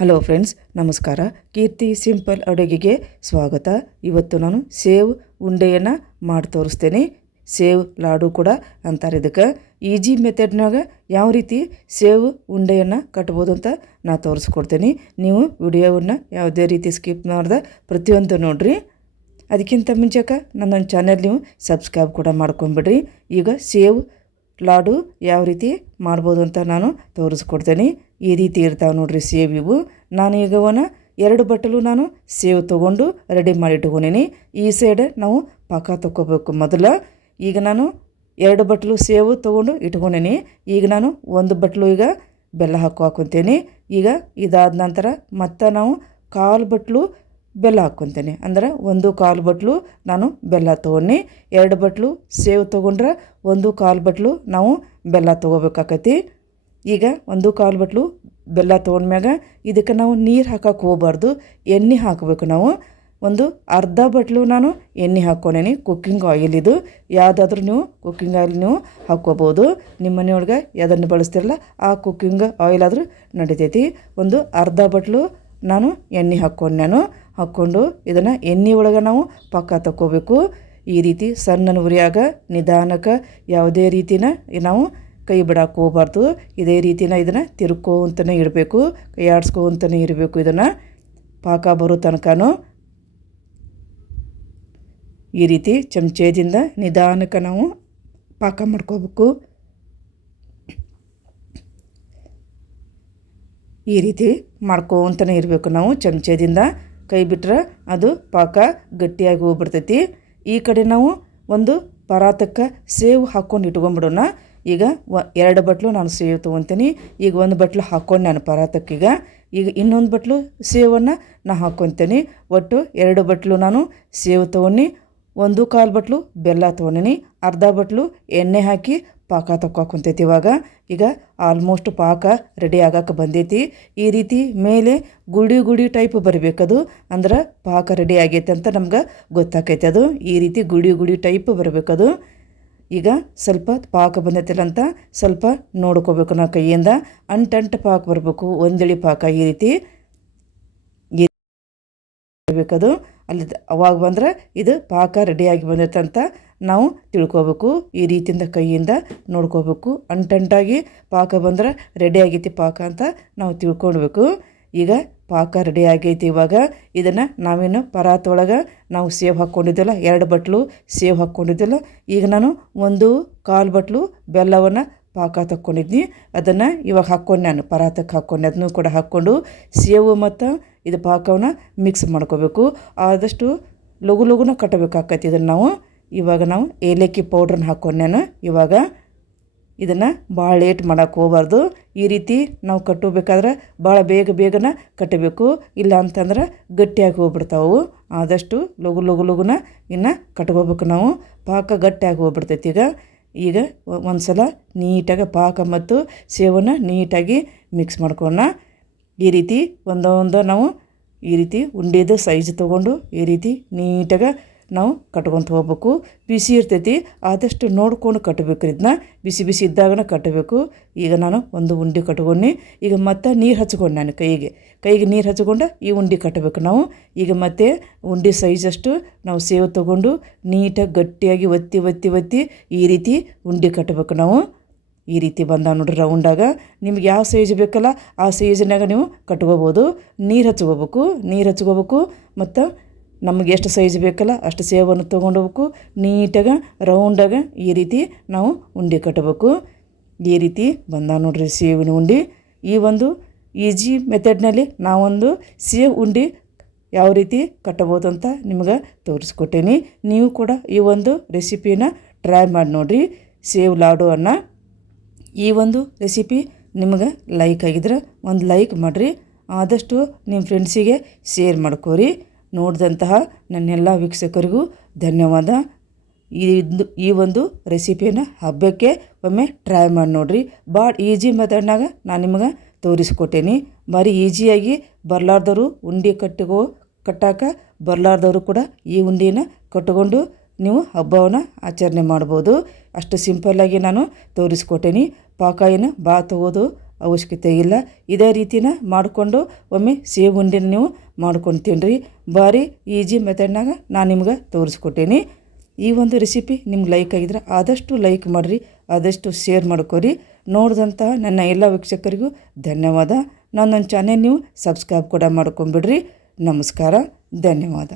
Hello friends, ನಮಸ್ಕಾರ. ಕೀರ್ತಿ simple ಅಡುಗೆಗೆ ಸ್ವಾಗತ. ಇವತ್ತು ನಾನು ಸೇವ್ ಉಂಡೆಯನ್ನು ಮಾಡಿ ತೋರಿಸ್ತೇನೆ. ಸೇವ್ ಲಾಡು ಕೂಡ ಅಂತಾರೆ ಇದಕ್ಕೆ. ಈಜಿ ಮೆಥಡ್ನಾಗ ಯಾವ ರೀತಿ ಸೇವ್ ಉಂಡೆಯನ್ನು ಕಟ್ಬೋದು ಅಂತ ನಾನು ತೋರಿಸ್ಕೊಡ್ತೇನೆ. ನೀವು ವಿಡಿಯೋವನ್ನು ಯಾವುದೇ ರೀತಿ ಸ್ಕಿಪ್ ಮಾಡ್ದೆ ಪ್ರತಿಯೊಂದು ನೋಡಿರಿ. ಅದಕ್ಕಿಂತ ಮುಂಚೆಕ ನನ್ನ ಚಾನೆಲ್ ನೀವು ಸಬ್ಸ್ಕ್ರೈಬ್ ಕೂಡ ಮಾಡ್ಕೊಂಬಿಡ್ರಿ. ಈಗ ಸೇವ್ ಲಾಡು ಯಾವ ರೀತಿ ಮಾಡ್ಬೋದು ಅಂತ ನಾನು ತೋರಿಸ್ಕೊಡ್ತೇನೆ. ಈ ರೀತಿ ಇರ್ತಾವೆ ನೋಡ್ರಿ ಸೇವ್ ಇವು. ನಾನು ಈಗ 2 ಬಟ್ಟಲು ನಾನು ಸೇವ್ ತೊಗೊಂಡು ರೆಡಿ ಮಾಡಿ ಇಟ್ಕೊಂಡೀನಿ. ಈ ಸೈಡ್ ನಾವು ಪಾಕ ತೊಗೋಬೇಕು ಮೊದಲು. ಈಗ ನಾನು 2 ಬಟ್ಟಲು ಸೇವು ತೊಗೊಂಡು ಇಟ್ಕೊಂಡೀನಿ. ಈಗ ನಾನು 1 ಬಟ್ಟಲು ಈಗ ಬೆಲ್ಲ ಹಾಕ್ಕೊತೀನಿ. ಈಗ ಇದಾದ ನಂತರ ಮತ್ತೆ ನಾವು 1/4 ಬಟ್ಟಲು ಬೆಲ್ಲ ಹಾಕ್ಕೊತೀನಿ. ಅಂದ್ರೆ 1/4 ಬಟ್ಟಲು ನಾನು ಬೆಲ್ಲ ತೊಗೊಂಡು, 2 ಬಟ್ಟಲು ಸೇವ್ ತೊಗೊಂಡ್ರೆ 1/4 ಬಟ್ಟಲು ನಾವು ಬೆಲ್ಲ ತೊಗೋಬೇಕಾಕತಿ. ಈಗ 1/4 ಬಟ್ಟಲು ಬೆಲ್ಲ ತೊಗೊಂಡ್ಮ್ಯಾಗ ಇದಕ್ಕೆ ನಾವು ನೀರು ಹಾಕಕ್ಕೆ ಹೋಗಬಾರ್ದು, ಎಣ್ಣೆ ಹಾಕಬೇಕು. ನಾವು ಅರ್ಧ ಬಟ್ಟಲು ನಾನು ಎಣ್ಣೆ ಹಾಕ್ಕೊಂಡೇನಿ. ಕುಕ್ಕಿಂಗ್ ಆಯಿಲ್ ಇದು. ಯಾವುದಾದ್ರೂ ನೀವು ಕುಕ್ಕಿಂಗ್ ಆಯಿಲ್ ನೀವು ಹಾಕ್ಕೋಬೋದು. ನಿಮ್ಮ ಮನೆಯೊಳಗೆ ಯಾವುದನ್ನು ಬಳಸ್ತಿರಲ್ಲ ಆ ಕುಕ್ಕಿಂಗ್ ಆಯಿಲ್ ಆದರೂ ನಡಿತೈತಿ. ಅರ್ಧ ಬಟ್ಟಲು ನಾನು ಎಣ್ಣೆ ಹಾಕ್ಕೊಂಡು ಇದನ್ನು ಎಣ್ಣೆ ಒಳಗೆ ನಾವು ಪಕ್ಕ ತಕ್ಕೋಬೇಕು. ಈ ರೀತಿ ಸಣ್ಣ ಉರಿಯಾಗ ನಿಧಾನಕ್ಕೆ ಯಾವುದೇ ರೀತಿನ ನಾವು ಕೈ ಬಿಡಕ್ಕೆ ಹೋಗ್ಬಾರ್ದು. ಇದೇ ರೀತಿನ ಇದನ್ನು ತಿರ್ಕೋಂತಲೇ ಇಡಬೇಕು, ಕೈ ಆಡಿಸ್ಕೊಂತಲೇ ಇರಬೇಕು. ಇದನ್ನು ಪಾಕ ಬರೋ ತನಕನೂ ಈ ರೀತಿ ಚಮಚದಿಂದ ನಿಧಾನಕ್ಕೆ ನಾವು ಪಾಕ ಮಾಡ್ಕೋಬೇಕು. ಈ ರೀತಿ ಮಾಡ್ಕೊತನೇ ಇರಬೇಕು ನಾವು. ಚಮಚದಿಂದ ಕೈ ಬಿಟ್ಟರೆ ಅದು ಪಾಕ ಗಟ್ಟಿಯಾಗಿ ಹೋಗ್ಬಿಡ್ತೈತಿ. ಈ ಕಡೆ ನಾವು ಪರಾತಕ್ಕೆ ಸೇವ್ ಹಾಕ್ಕೊಂಡು ಇಟ್ಕೊಂಡ್ಬಿಡೋಣ. ಈಗ 2 ಬಟ್ಲು ನಾನು ಸೇವ್ ತೊಗೊತೀನಿ. ಈಗ 1 ಬಟ್ಲು ಹಾಕ್ಕೊಂಡು ನಾನು ಪರಾತಕ್ಕೀಗ ಇನ್ನೊಂದು ಬಟ್ಲು ಸೇವನ್ನು ನಾನು ಹಾಕ್ಕೊತೀನಿ. ಒಟ್ಟು 2 ಬಟ್ಲು ನಾನು ಸೇವ್ ತೊಗೊಂಡು 1/4 ಬಟ್ಲು ಬೆಲ್ಲ ತೊಗೊಂಡಿನಿ. ಅರ್ಧ ಬಟ್ಲು ಎಣ್ಣೆ ಹಾಕಿ ಪಾಕ ತಕ್ಕೊಕೊಂತೈತಿ. ಈಗ ಆಲ್ಮೋಸ್ಟ್ ಪಾಕ ರೆಡಿ ಆಗಕ್ಕೆ ಬಂದೈತಿ. ಈ ರೀತಿ ಮೇಲೆ ಗುಡಿ ಟೈಪ್ ಬರಬೇಕದು. ಅಂದ್ರೆ ಪಾಕ ರೆಡಿ ಆಗೈತೆ ಅಂತ ನಮ್ಗೆ ಗೊತ್ತಾಕೈತೆ. ಅದು ಈ ರೀತಿ ಗುಡಿ ಟೈಪ್ ಬರಬೇಕದು. ಈಗ ಸ್ವಲ್ಪ ಪಾಕ ಬಂದೈತಿಲ್ಲ ಅಂತ ಸ್ವಲ್ಪ ನೋಡ್ಕೋಬೇಕು. ನಾವು ಕೈಯಿಂದ ಅಂಟು ಪಾಕ ಬರಬೇಕು, ಒಂದಿಳಿ ಪಾಕ ಈ ರೀತಿ ಬೇಕದು. ಅಲ್ಲಿ ಅವಾಗ ಬಂದ್ರೆ ಇದು ಪಾಕ ರೆಡಿಯಾಗಿ ಬಂದೈತೆ ಅಂತ ನಾವು ತಿಳ್ಕೊಬೇಕು. ಈ ರೀತಿಯಿಂದ ಕೈಯಿಂದ ನೋಡ್ಕೋಬೇಕು. ಅಂಟಾಗಿ ಪಾಕ ಬಂದ್ರೆ ರೆಡಿ ಆಗೈತಿ ಪಾಕ ಅಂತ ನಾವು ತಿಳ್ಕೊಳ್ಬೇಕು. ಈಗ ಪಾಕ ರೆಡಿ ಆಗೈತಿ. ಇವಾಗ ಇದನ್ನು ನಾವೇನು ಪರಾತೊಳಗೆ ನಾವು ಸೇವ್ ಹಾಕ್ಕೊಂಡಿದ್ದೆಲ್ಲ 2 ಬಟ್ಲು ಸೇವ್ ಹಾಕ್ಕೊಂಡಿದ್ದೆಲ್ಲ ಈಗ ನಾನು 1/4 ಬಟ್ಲು ಬೆಲ್ಲವನ್ನು ಪಾಕ ತಕ್ಕೊಂಡಿದ್ನಿ. ಅದನ್ನು ಇವಾಗ ಹಾಕ್ಕೊಂಡು ನಾನು ಪರಾತಕ್ಕೆ ಹಾಕ್ಕೊಂಡು ಅದನ್ನು ಕೂಡ ಹಾಕ್ಕೊಂಡು ಸೇವು ಮತ್ತು ಇದು ಪಾಕವನ್ನು ಮಿಕ್ಸ್ ಮಾಡ್ಕೋಬೇಕು. ಆದಷ್ಟು ಲಘುನ ಕಟ್ಟಬೇಕಾಕೈತಿ ಇದನ್ನು ನಾವು. ಇವಾಗ ನಾವು ಏಲಕ್ಕಿ ಪೌಡ್ರನ್ನ ಹಾಕ್ಕೊಂಡು ನಾನು ಇವಾಗ ಇದನ್ನು ಭಾಳ ಲೇಟ್ ಮಾಡೋಕ್ಕೆ ಹೋಗಬಾರ್ದು. ಈ ರೀತಿ ನಾವು ಕಟ್ಟಬೇಕಾದ್ರೆ ಭಾಳ ಬೇಗನೆ ಕಟ್ಟಬೇಕು. ಇಲ್ಲ ಅಂತಂದ್ರೆ ಗಟ್ಟಿಯಾಗಿ ಹೋಗ್ಬಿಡ್ತಾವು. ಆದಷ್ಟು ಲಘುನ ಇನ್ನು ಕಟ್ಕೋಬೇಕು ನಾವು. ಪಾಕ ಗಟ್ಟಿಯಾಗಿ ಹೋಗ್ಬಿಡ್ತೈತಿ. ಈಗ ಒಂದು ಸಲ ನೀಟಾಗಿ ಪಾಕ ಮತ್ತು ಸೇವನ್ನು ನೀಟಾಗಿ ಮಿಕ್ಸ್ ಮಾಡ್ಕೊಳ್ಳೋಣ. ಈ ರೀತಿ ಒಂದೊಂದು ನಾವು ಈ ರೀತಿ ಉಂಡಿದು ಸೈಜ್ ತೊಗೊಂಡು ಈ ರೀತಿ ನೀಟಾಗಿ ನಾವು ಕಟ್ಕೊತ ಹೋಗ್ಬೇಕು. ಬಿಸಿ ಇರ್ತೈತಿ, ಆದಷ್ಟು ನೋಡ್ಕೊಂಡು ಕಟ್ಟಬೇಕು. ಇದನ್ನ ಬಿಸಿ ಇದ್ದಾಗನ ಕಟ್ಟಬೇಕು. ಈಗ ನಾನು ಒಂದು ಉಂಡೆ ಕಟ್ಕೊಂಡು ಈಗ ಮತ್ತೆ ನೀರು ಹಚ್ಕೊಂಡು ನಾನು ಕೈಗೆ ನೀರು ಹಚ್ಕೊಂಡು ಈ ಉಂಡೆ ಕಟ್ಟಬೇಕು ನಾವು. ಈಗ ಮತ್ತೆ ಉಂಡೆ ಸೈಜಷ್ಟು ನಾವು ಸೇವ್ ತೊಗೊಂಡು ನೀಟಾಗಿ ಗಟ್ಟಿಯಾಗಿ ಒತ್ತಿ ಈ ರೀತಿ ಉಂಡೆ ಕಟ್ಟಬೇಕು ನಾವು. ಈ ರೀತಿ ಬಂದ ನೋಡ್ರಿ ರೌಂಡಾಗ. ನಿಮ್ಗೆ ಯಾವ ಸೈಜ್ ಬೇಕಲ್ಲ ಆ ಸೈಜ್ನಾಗ ನೀವು ಕಟ್ಕೋಬೋದು. ನೀರು ಹಚ್ಕೋಬೇಕು ಮತ್ತು ನಮಗೆ ಎಷ್ಟು ಸೈಜ್ ಬೇಕಲ್ಲ ಅಷ್ಟು ಸೇವನ್ನು ತೊಗೊಂಡೋಗ್ಬೇಕು. ನೀಟಾಗಿ ರೌಂಡಾಗ ಈ ರೀತಿ ನಾವು ಉಂಡೆ ಕಟ್ಟಬೇಕು. ಈ ರೀತಿ ಬಂದ ನೋಡ್ರಿ ಸೇವಿನ ಉಂಡೆ. ಈ ಈಜಿ ಮೆಥಡ್ನಲ್ಲಿ ನಾವೊಂದು ಸೇವ್ ಉಂಡೆ ಯಾವ ರೀತಿ ಕಟ್ಟಬೋದು ಅಂತ ನಿಮ್ಗೆ ತೋರಿಸ್ಕೊಟ್ಟೇನಿ. ನೀವು ಕೂಡ ಈ ರೆಸಿಪಿನ ಟ್ರೈ ಮಾಡಿ ನೋಡಿರಿ, ಸೇವ್ ಲಾಡು ಅನ್ನ. ಈ ರೆಸಿಪಿ ನಿಮಗೆ ಲೈಕ್ ಆಗಿದ್ರೆ ಒಂದು ಲೈಕ್ ಮಾಡಿರಿ. ಆದಷ್ಟು ನಿಮ್ಮ ಫ್ರೆಂಡ್ಸಿಗೆ ಶೇರ್ ಮಾಡ್ಕೋರಿ. ನೋಡಿದಂತಹ ನನ್ನೆಲ್ಲ ವೀಕ್ಷಕರಿಗೂ ಧನ್ಯವಾದ. ಈ ರೆಸಿಪಿಯನ್ನು ಹಬ್ಬಕ್ಕೆ ಒಮ್ಮೆ ಟ್ರೈ ಮಾಡಿ ನೋಡಿರಿ. ಭಾಳ ಈಜಿ ಮೆಥಡ್ನಾಗ ನಾನು ನಿಮಗೆ ತೋರಿಸ್ಕೊಟ್ಟೇನಿ. ಭಾರಿ ಈಜಿಯಾಗಿ ಬರಲಾರ್ದವರು ಉಂಡೆ ಕಟ್ಟಾಕ ಬರಲಾರ್ದವರು ಕೂಡ ಈ ಉಂಡೆನ ಕಟ್ಟಿಕೊಂಡು ನೀವು ಹಬ್ಬವನ್ನು ಆಚರಣೆ ಮಾಡ್ಬೋದು. ಅಷ್ಟು ಸಿಂಪಲ್ಲಾಗಿ ನಾನು ತೋರಿಸ್ಕೊಟ್ಟೇನಿ. ಪಾಕ ಏನು ಭಾಳ ತಗೋದು ಅವಶ್ಯಕತೆ ಇಲ್ಲ. ಇದೇ ರೀತಿನ ಮಾಡಿಕೊಂಡು ಒಮ್ಮೆ ಸೇವ್ ಉಂಡಿನ ನೀವು ಮಾಡ್ಕೊಂಡು ತಿನ್ನಿರಿ. ಭಾರಿ ಈಜಿ ಮೆಥಡ್ನಾಗ ನಾನು ನಿಮ್ಗೆ ತೋರಿಸ್ಕೊಟ್ಟೇನಿ. ಈ ಒಂದು ರೆಸಿಪಿ ನಿಮ್ಗೆ ಲೈಕ್ ಆಗಿದ್ರೆ ಆದಷ್ಟು ಲೈಕ್ ಮಾಡಿರಿ, ಆದಷ್ಟು ಶೇರ್ ಮಾಡ್ಕೊರಿ. ನೋಡಿದಂತಹ ನನ್ನ ಎಲ್ಲ ವೀಕ್ಷಕರಿಗೂ ಧನ್ಯವಾದ. ನನ್ನ ಚಾನೆಲ್ ನೀವು ಸಬ್ಸ್ಕ್ರೈಬ್ ಕೂಡ ಮಾಡ್ಕೊಂಬಿಡ್ರಿ. ನಮಸ್ಕಾರ, ಧನ್ಯವಾದ.